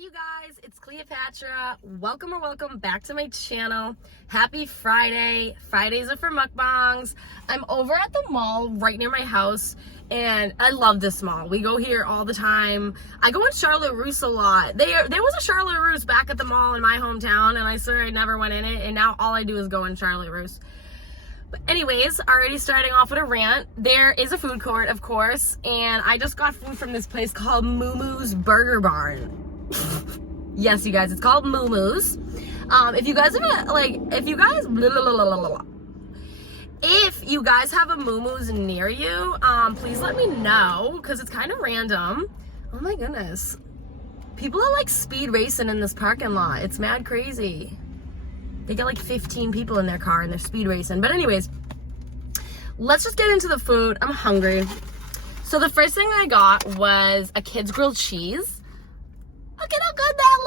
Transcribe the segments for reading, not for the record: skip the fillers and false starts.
you guys, it's Cleopatra. Welcome back to my channel. Happy Friday. Fridays are for mukbangs. I'm over at the mall right near my house and I love this mall. We go here all the time. I go in Charlotte Russe a lot. There was a Charlotte Russe back at the mall in my hometown and I swear I never went in it, and now all I do is go in Charlotte Russe. But anyways, already starting off with a rant. There is a food court, of course, and I just got food from this place called Moos Moos Burger Barn. Yes, you guys, it's called Moos Moos. If you guys have a Moos Moos near you, please let me know, because it's kind of random. Oh my goodness. People are like speed racing in this parking lot. It's mad crazy. They got like 15 people in their car and they're speed racing. But anyways, let's just get into the food. I'm hungry. So the first thing I got was a kid's grilled cheese. Look at how good that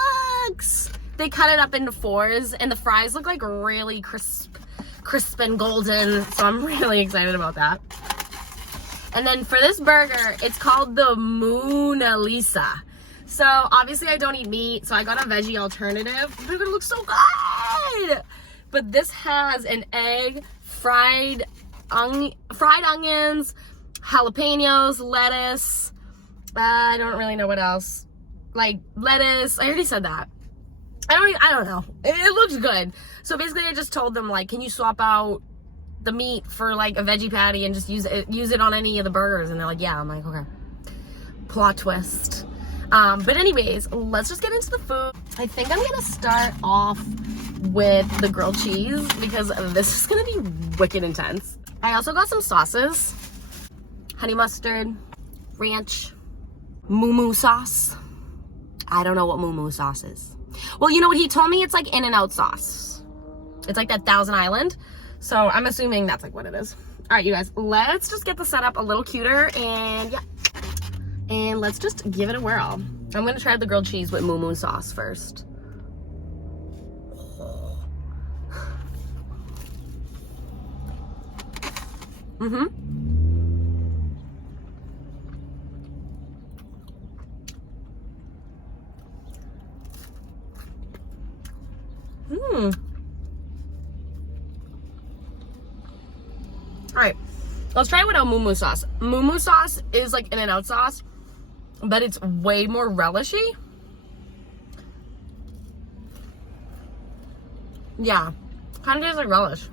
looks. They cut it up into fours and the fries look like really crisp and golden. So I'm really excited about that. And then for this burger, it's called the Moo'Na. So obviously I don't eat meat, so I got a veggie alternative. But it looks so good. But this has an egg, fried onions, jalapenos, lettuce. I don't really know what else. Like lettuce. I already said that. I don't know. It looks good. So basically I just told them, like, can you swap out the meat for like a veggie patty and just use it on any of the burgers? And they're like, yeah. I'm like, okay. Plot twist. But anyways, let's just get into the food. I think I'm gonna start off with the grilled cheese because this is gonna be wicked intense. I also got some sauces. Honey mustard, ranch, Moos Moos sauce. I don't know what Moos Moos sauce is. Well, you know what? He told me it's like In-N-Out sauce. It's like that Thousand Island. So I'm assuming that's like what it is. All right, you guys, let's just get the setup a little cuter and yeah. And let's just give it a whirl. I'm gonna try the grilled cheese with Moos Moos sauce first. Mm-hmm. All right, let's try it without Moos Moos sauce. Moos Moos sauce is like In-N-Out sauce, but it's way more relishy. Yeah, kind of tastes like relish.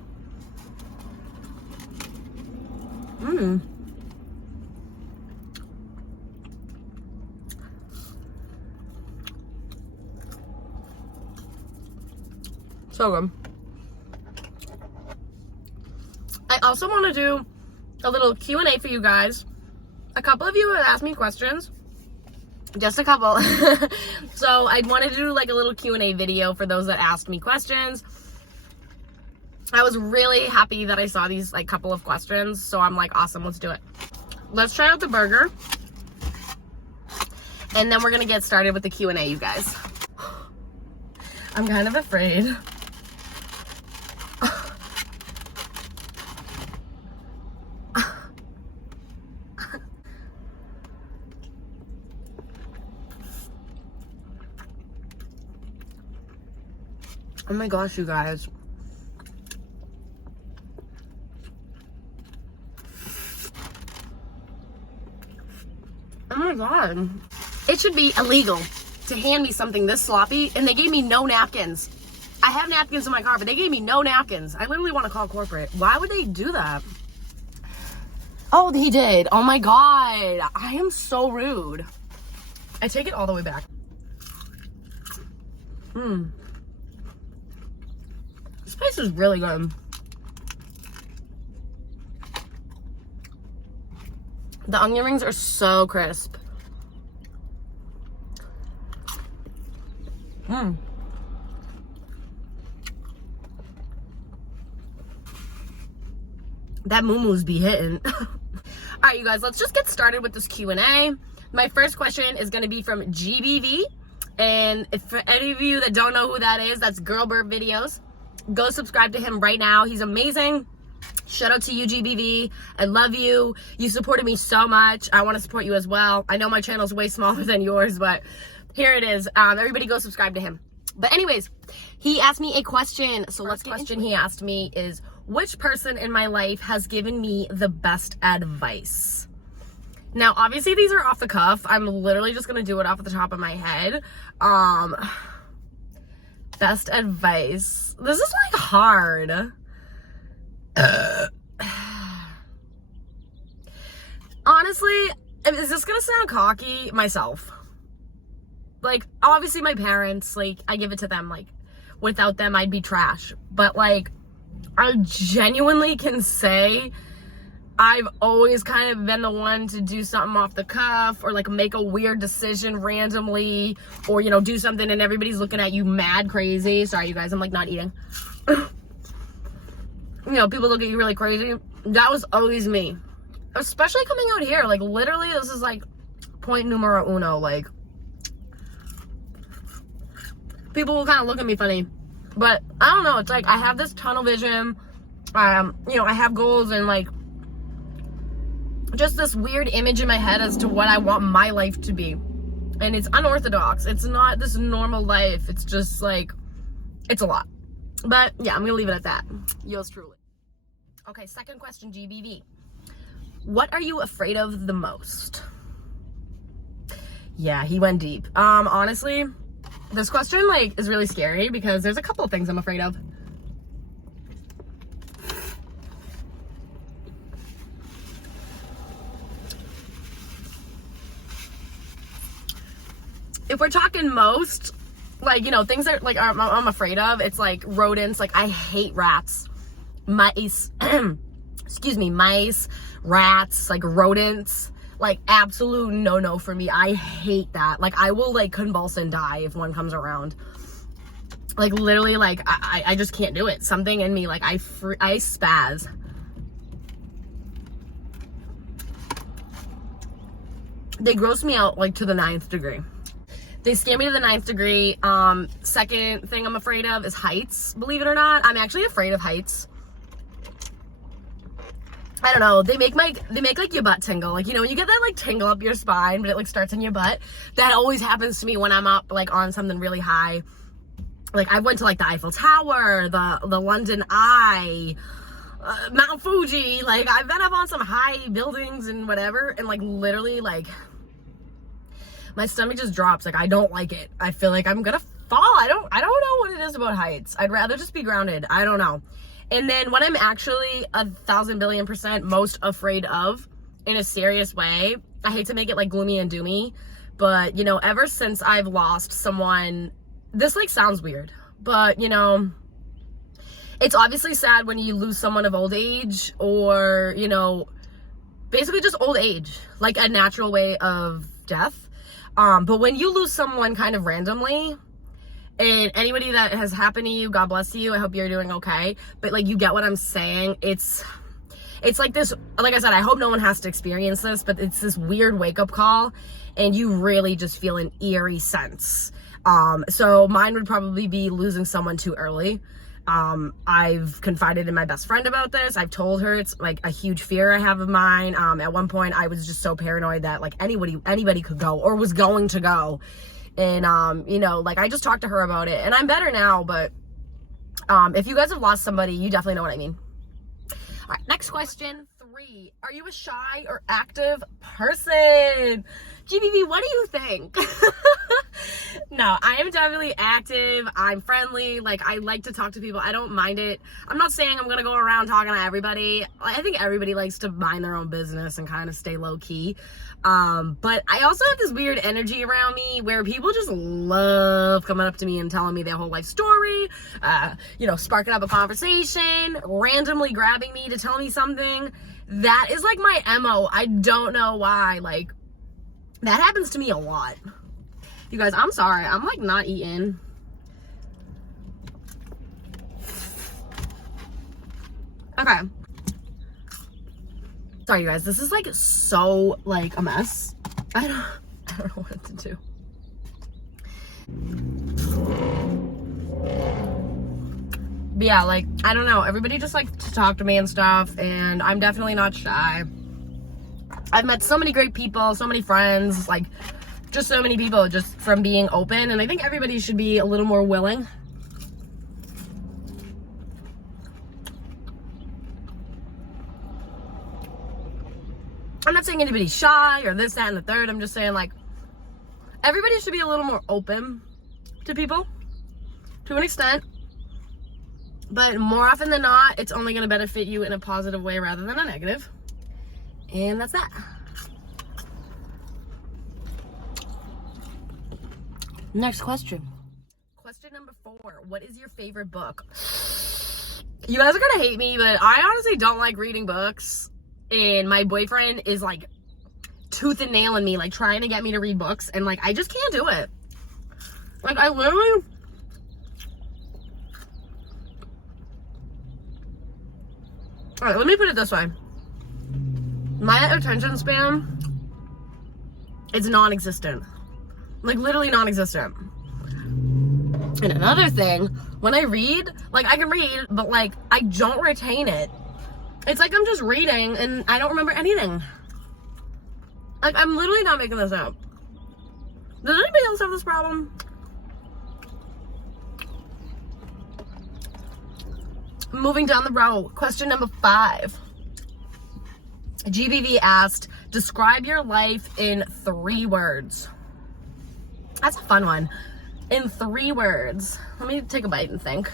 So good. I also want to do a little Q&A for you guys. A couple of you have asked me questions. Just a couple. So I wanted to do like a little Q&A video for those that asked me questions. I was really happy that I saw these like couple of questions. So I'm like, awesome, let's do it. Let's try out the burger. And then we're going to get started with the Q&A, you guys. I'm kind of afraid. Oh my gosh, you guys. Oh my god. It should be illegal to hand me something this sloppy, and they gave me no napkins. I have napkins in my car, but they gave me no napkins. I literally want to call corporate. Why would they do that? Oh, he did. Oh my god. I am so rude. I take it all the way back. This place is really good. The onion rings are so crisp. That Moos Moos be hitting. All right, you guys, let's just get started with this Q&A. My first question is going to be from GBV. And if for any of you that don't know who that is, that's Girl Burp Videos. Go subscribe to him right now. He's amazing. Shout out to you, GBV. I love you. You supported me so much. I want to support you as well. I know my channel's way smaller than yours, but Here it is. Everybody go subscribe to him. But anyways, he asked me a question. So let's get into it. He asked me is, which person in my life has given me the best advice? Now, obviously these are off the cuff. I'm literally just gonna do it off the top of my head. Best advice. This is like hard. Honestly, is this gonna sound cocky? Myself. Like, obviously my parents, like, I give it to them. Like, without them, I'd be trash. But, like, I genuinely can say I've always kind of been the one to do something off the cuff or, like, make a weird decision randomly or, you know, do something and everybody's looking at you mad crazy. Sorry, you guys, I'm, like, not eating. You know, people look at you really crazy. That was always me. Especially coming out here. Like, literally, this is, like, point numero uno. Like, people will kind of look at me funny, but I don't know. It's like I have this tunnel vision. You know, I have goals and like just this weird image in my head as to what I want my life to be, and it's unorthodox. It's not this normal life. It's just like it's a lot. But yeah, I'm gonna leave it at that. Yours truly. Okay, second question, GBV. What are you afraid of the most? Yeah, he went deep. Honestly, this question, like, is really scary because there's a couple of things I'm afraid of. If we're talking most, like, you know, things that, like, I'm afraid of, it's, like, rodents. Like, I hate rats. Mice. Excuse me. Mice, rats, like, rodents. Like, absolute no-no for me. I hate that. Like, I will, like, convulse and die if one comes around. Like, literally, like, I just can't do it. Something in me, like, I spaz. They gross me out, like, to the 9th degree. They scare me to the 9th degree. Second thing I'm afraid of is heights, believe it or not. I'm actually afraid of heights. I don't know, they make like your butt tingle. Like, you know, when you get that like tingle up your spine, but it like starts in your butt. That always happens to me when I'm up like on something really high. Like, I went to like the Eiffel Tower, the London Eye, Mount Fuji. Like, I've been up on some high buildings and whatever, and like literally like my stomach just drops. Like, I don't like it. I feel like I'm gonna fall. I don't know what it is about heights. I'd rather just be grounded. I don't know. And then what I'm actually 1,000 billion% most afraid of in a serious way, I hate to make it like gloomy and doomy, but you know, ever since I've lost someone, this like sounds weird, but you know, it's obviously sad when you lose someone of old age or, you know, basically just old age, like a natural way of death. But when you lose someone kind of randomly, and anybody that has happened to you, God bless you. I hope you're doing okay. But like, you get what I'm saying. It's like this, like I said, I hope no one has to experience this, but it's this weird wake up call and you really just feel an eerie sense. So mine would probably be losing someone too early. I've confided in my best friend about this. I've told her it's like a huge fear I have of mine. At one point I was just so paranoid that like anybody could go or was going to go. And, you know, like I just talked to her about it and I'm better now, but, if you guys have lost somebody, you definitely know what I mean. All right, next question 3. Are you a shy or active person? GBV, what do you think? No, I am definitely active. I'm friendly. Like, I like to talk to people. I don't mind it. I'm not saying I'm going to go around talking to everybody. I think everybody likes to mind their own business and kind of stay low key. But I also have this weird energy around me where people just love coming up to me and telling me their whole life story, you know, sparking up a conversation, randomly grabbing me to tell me something. That is like my MO. I don't know why. Like, that happens to me a lot. You guys, I'm sorry. I'm like not eating. Okay. Sorry, you guys. This is like so like a mess. I don't know what to do. But yeah, like, I don't know. Everybody just like to talk to me and stuff, and I'm definitely not shy. I've met so many great people, so many friends, like just so many people just from being open, and I think everybody should be a little more willing. I'm not saying anybody's shy or this, that, and the third. I'm just saying, like, everybody should be a little more open to people to an extent. But more often than not, it's only going to benefit you in a positive way rather than a negative. And that's that. Next question. Question number 4. What is your favorite book? You guys are going to hate me, but I honestly don't like reading books. And my boyfriend is like tooth and nail in me, like trying to get me to read books. And like, I just can't do it. Like, I literally... Alright, let me put it this way. My attention span is non-existent. Like, literally non-existent. And another thing, when I read, like, I can read, but like, I don't retain it. It's like I'm just reading and I don't remember anything. Like, I'm literally not making this up. Does anybody else have this problem? Moving down the row, question number 5. GBV asked, describe your life in 3 words. That's a fun one. In 3 words. Let me take a bite and think.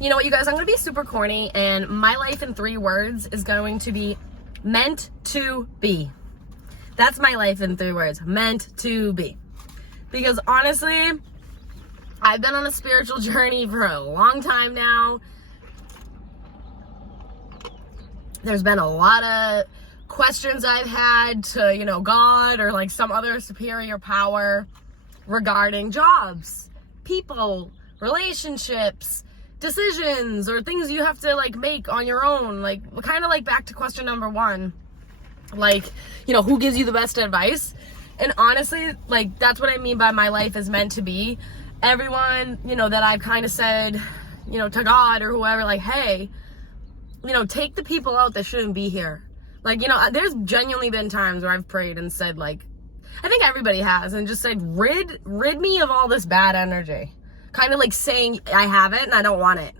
You know what, you guys, I'm going to be super corny, and my life in 3 words is going to be meant to be. That's my life in 3 words. Meant to be. Because honestly, I've been on a spiritual journey for a long time now. There's been a lot of questions I've had to, you know, God or like some other superior power regarding jobs, people, relationships, decisions, or things you have to like make on your own. Like, kind of like back to question number 1. Like, you know, who gives you the best advice? And honestly, like, that's what I mean by my life is meant to be. Everyone, you know, that I've kind of said, you know, to God or whoever, like, hey, you know, take the people out that shouldn't be here. Like, you know, there's genuinely been times where I've prayed and said, like, I think everybody has, and just said, rid me of all this bad energy. Kind of like saying, I have it and I don't want it.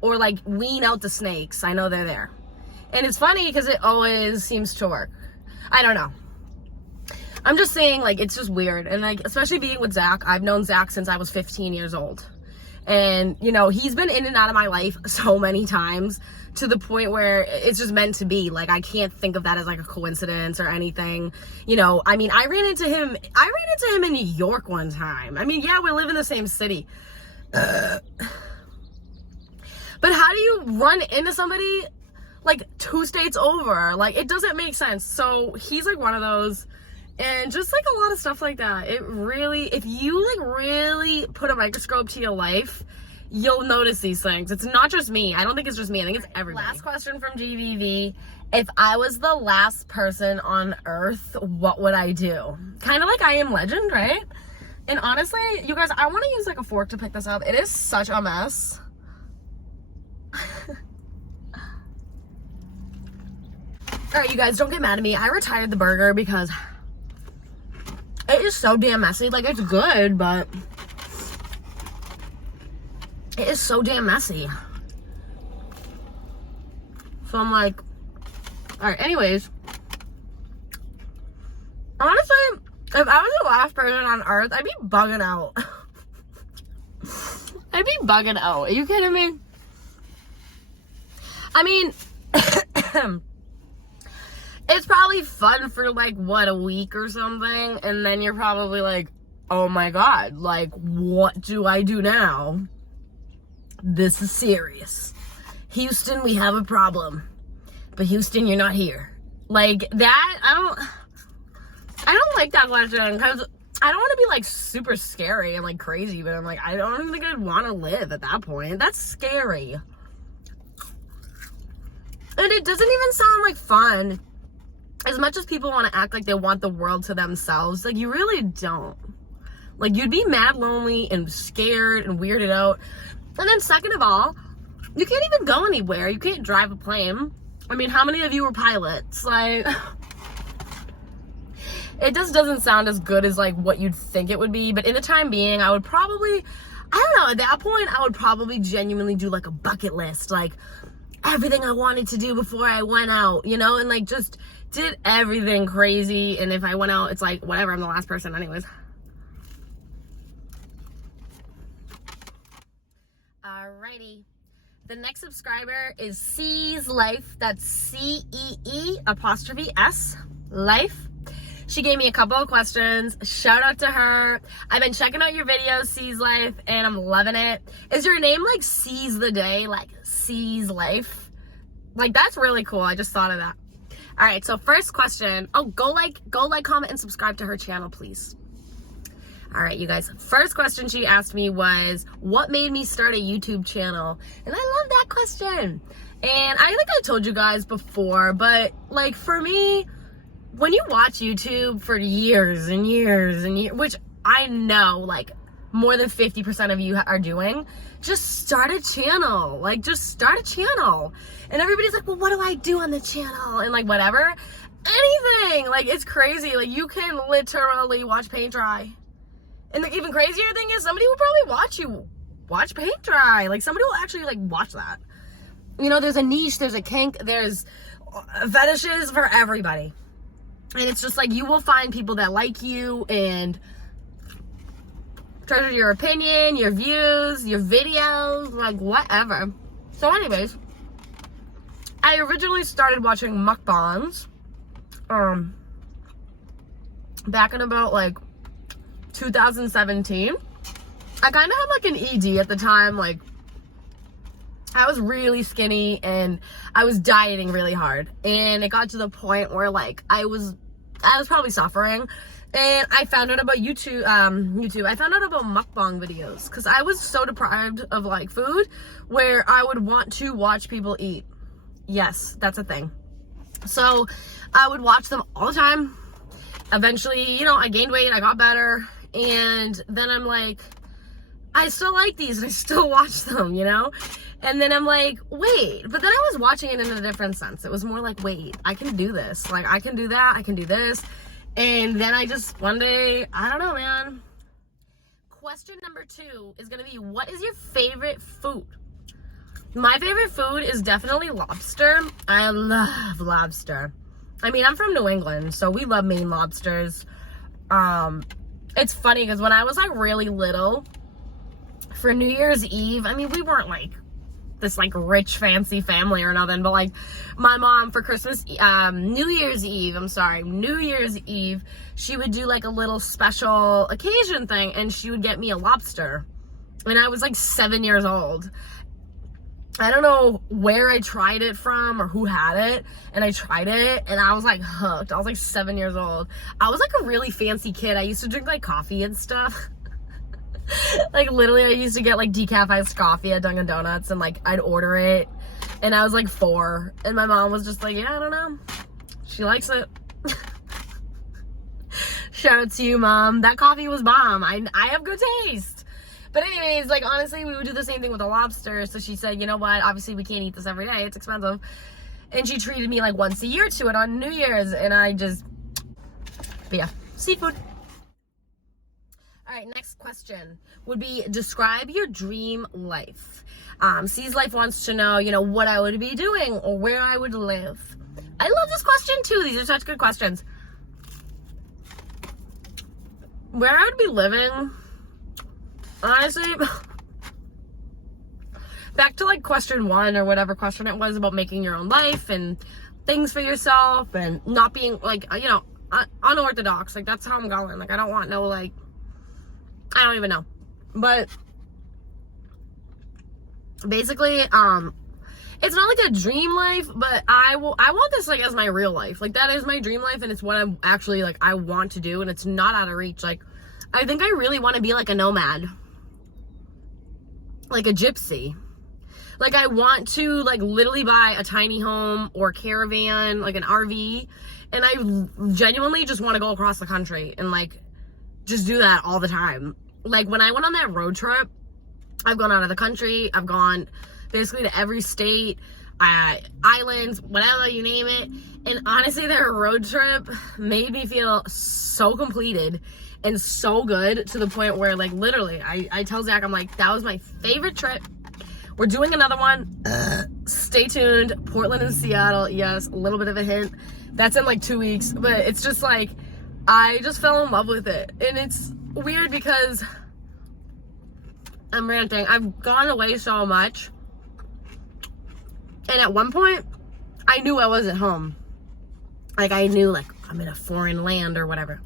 Or like, wean out the snakes. I know they're there. And it's funny because it always seems to work. I don't know. I'm just saying, like, it's just weird. And like, especially being with Zach, I've known Zach since I was 15 years old. And, you know, he's been in and out of my life so many times to the point where it's just meant to be. Like, I can't think of that as like a coincidence or anything. You know, I mean, I ran into him in New York one time. I mean, yeah, we live in the same city. But how do you run into somebody like 2 states over? Like, it doesn't make sense. So he's like one of those. And just like a lot of stuff like that, it really, if you like really put a microscope to your life, you'll notice these things. It's not just me. I don't think it's just me. I think it's everybody. Last question from GVV. If I was the last person on earth, what would I do? Kind of like I Am Legend, right? And honestly, you guys, I want to use like a fork to pick this up. It is such a mess. Alright, you guys, don't get mad at me. I retired the burger because it is so damn messy. Like, it's good, but it is so damn messy. So I'm like, alright, anyways. Honestly, if I was the last person on earth, I'd be bugging out. I'd be bugging out. Are you kidding me? I mean, it's probably fun for like, what, a week or something? And then you're probably like, oh my God, like, what do I do now? This is serious. Houston, we have a problem. But Houston, you're not here. Like, that, I don't like that question, because I don't want to be like super scary and like crazy, but I'm like, I don't even think I'd want to live at that point. That's scary. And it doesn't even sound like fun. As much as people want to act like they want the world to themselves, like, you really don't. Like, you'd be mad lonely and scared and weirded out. And then second of all, you can't even go anywhere. You can't drive a plane. I mean, how many of you were pilots? Like, it just doesn't sound as good as like what you'd think it would be. But in the time being, I would probably, I don't know, at that point, I would probably genuinely do like a bucket list, like everything I wanted to do before I went out, you know, and like just did everything crazy. And if I went out, it's like, whatever, I'm the last person anyways. Alrighty. The next subscriber is C's Life. That's CEE''S Life. She gave me a couple of questions. Shout out to her. I've been checking out your videos, C's Life, and I'm loving it. Is your name like Seize the Day, like C's Life? Like, that's really cool. I just thought of that. All right, so first question. Oh, go like, comment, and subscribe to her channel, please. All right, you guys. First question she asked me was, what made me start a YouTube channel? And I love that question. And I think I told you guys before, but like for me, when you watch YouTube for years and years and years, which I know like more than 50% of you are doing, just start a channel. Like, just start a channel. And everybody's like, well, what do I do on the channel? And like, whatever, anything. Like, it's crazy. Like, you can literally watch paint dry. And the even crazier thing is, somebody will probably watch paint dry. Like, somebody will actually like watch that. You know, there's a niche, there's a kink, there's fetishes for everybody. And it's just like, you will find people that like you and treasure your opinion, your views, your videos, like whatever. So anyways, I originally started watching mukbangs back in about like 2017. I kind of had like an ED at the time. Like, I was really skinny and I was dieting really hard, and it got to the point where like I was probably suffering, and I found out about YouTube. I found out about mukbang videos because I was so deprived of like food where I would want to watch people eat. Yes, that's a thing. So I would watch them all the time. Eventually, you know, I gained weight, I got better, and then I'm like, I still like these and I still watch them, you know? And then I'm like, wait, but then I was watching it in a different sense. It was more like, wait, I can do this. Like, I can do that. I can do this. And then I just, one day, I don't know, man. Question number 2 is going to be, what is your favorite food? My favorite food is definitely lobster. I love lobster. I mean, I'm from New England, so we love Maine lobsters. It's funny because when I was like really little, for New Year's Eve, I mean, we weren't like this like rich fancy family or nothing, but like my mom for Christmas, New Year's Eve, she would do like a little special occasion thing, and she would get me a lobster. And I was like 7 years old. I don't know where I tried it from or who had it, and I tried it and I was like hooked. I was like 7 years old. I was like a really fancy kid. I used to drink like coffee and stuff. Like literally I used to get like decaf iced coffee at Dunkin' Donuts, and like I'd order it, and I was like 4, and my mom was just like, yeah, I don't know, she likes it. Shout out to you, Mom. That coffee was bomb. I have good taste. But anyways, like honestly, we would do the same thing with the lobster. So she said, you know what, obviously we can't eat this every day, it's expensive, and she treated me like once a year to it on New Year's, and I just, but yeah, seafood. All right, next question would be, describe your dream life. C's Life wants to know, you know, what I would be doing or where I would live. I love this question too. These are such good questions. Where I would be living, honestly, back to like question 1 or whatever question it was about making your own life and things for yourself and not being like, you know, unorthodox. Like, that's how I'm going. Like, I don't want no like, I don't even know. But basically, it's not like a dream life, but I want this like as my real life. Like, that is my dream life, and it's what I'm actually like I want to do, and it's not out of reach. Like, I think I really want to be like a nomad, like a gypsy. Like, I want to like literally buy a tiny home or caravan, like an RV, and I genuinely just want to go across the country and like just do that all the time. Like, when I went on that road trip, I've gone out of the country, I've gone basically to every state. islands, whatever, you name it. And honestly, their road trip made me feel so completed and so good, to the point where, like, literally, I tell Zach, I'm like, that was my favorite trip. We're doing another one. Stay tuned. Portland and Seattle. Yes, a little bit of a hint. That's in like 2 weeks. But it's just like, I just fell in love with it. And it's weird because I'm ranting. I've gone away so much. And at one point, I knew I wasn't home. Like, I knew, like, I'm in a foreign land or whatever.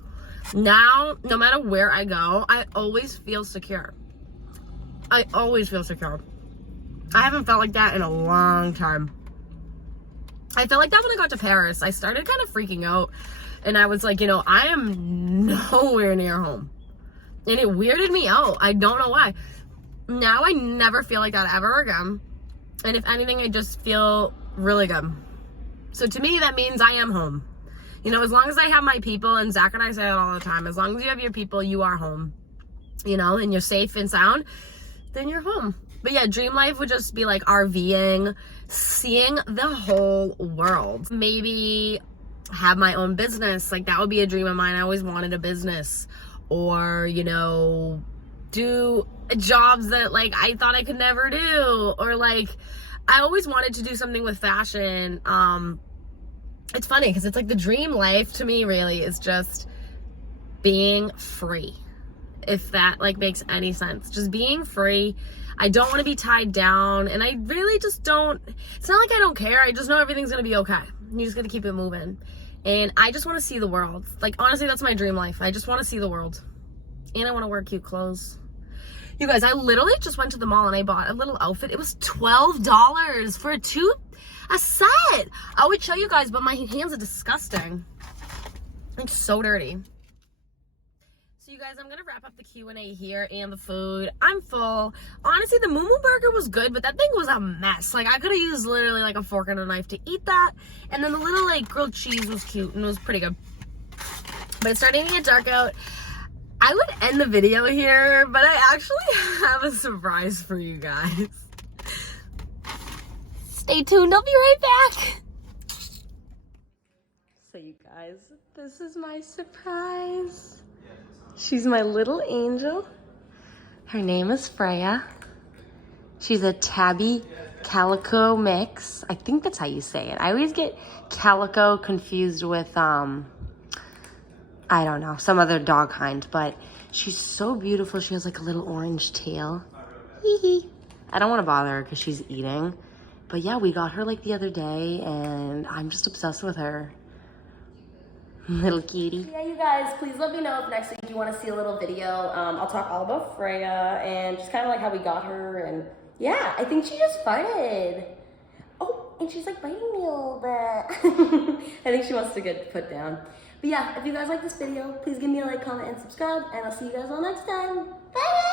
Now, no matter where I go, I always feel secure. I always feel secure. I haven't felt like that in a long time. I felt like that when I got to Paris. I started kind of freaking out. And I was like, you know, I am nowhere near home. And it weirded me out. I don't know why. Now I never feel like that ever again. And if anything, I just feel really good. So to me, that means I am home. You know, as long as I have my people, and Zach and I say it all the time, as long as you have your people, you are home. You know, and you're safe and sound, then you're home. But yeah, dream life would just be like RVing, seeing the whole world. Maybe have my own business. Like, that would be a dream of mine. I always wanted a business. Or, you know, do jobs that, like, I thought I could never do. Or, like, I always wanted to do something with fashion. It's funny because it's like the dream life to me really is just being free. If that, like, makes any sense. Just being free. I don't want to be tied down, and I really just don't. It's not like I don't care. I just know everything's going to be okay. You just got to keep it moving. And I just want to see the world. Like, honestly, that's my dream life. I just want to see the world. And I want to wear cute clothes. You guys, I literally just went to the mall and I bought a little outfit. It was $12 for a set. I would show you guys, but my hands are disgusting. It's so dirty. So you guys, I'm gonna wrap up the Q&A here and the food. I'm full. Honestly, the Moo Moo Burger was good, but that thing was a mess. Like, I could have used literally like a fork and a knife to eat that. And then the little, like, grilled cheese was cute and it was pretty good. But it's starting to get dark out. I would end the video here, but I actually have a surprise for you guys. Stay tuned, I'll be right back. So you guys, this is my surprise. She's my little angel. Her name is Freya. She's a tabby calico mix. I think that's how you say it. I always get calico confused with, I don't know, some other dog kind, but she's so beautiful. She has like a little orange tail. Hee hee. I don't want to bother her because she's eating. But yeah, we got her like the other day and I'm just obsessed with her. Little cutie. Yeah, you guys, please let me know if next week you want to see a little video. I'll talk all about Freya and just kind of like how we got her. And yeah, I think she just farted. Oh, and she's like biting me a little bit. I think she wants to get put down. But yeah, if you guys like this video, please give me a like, comment, and subscribe, and I'll see you guys all next time. Bye!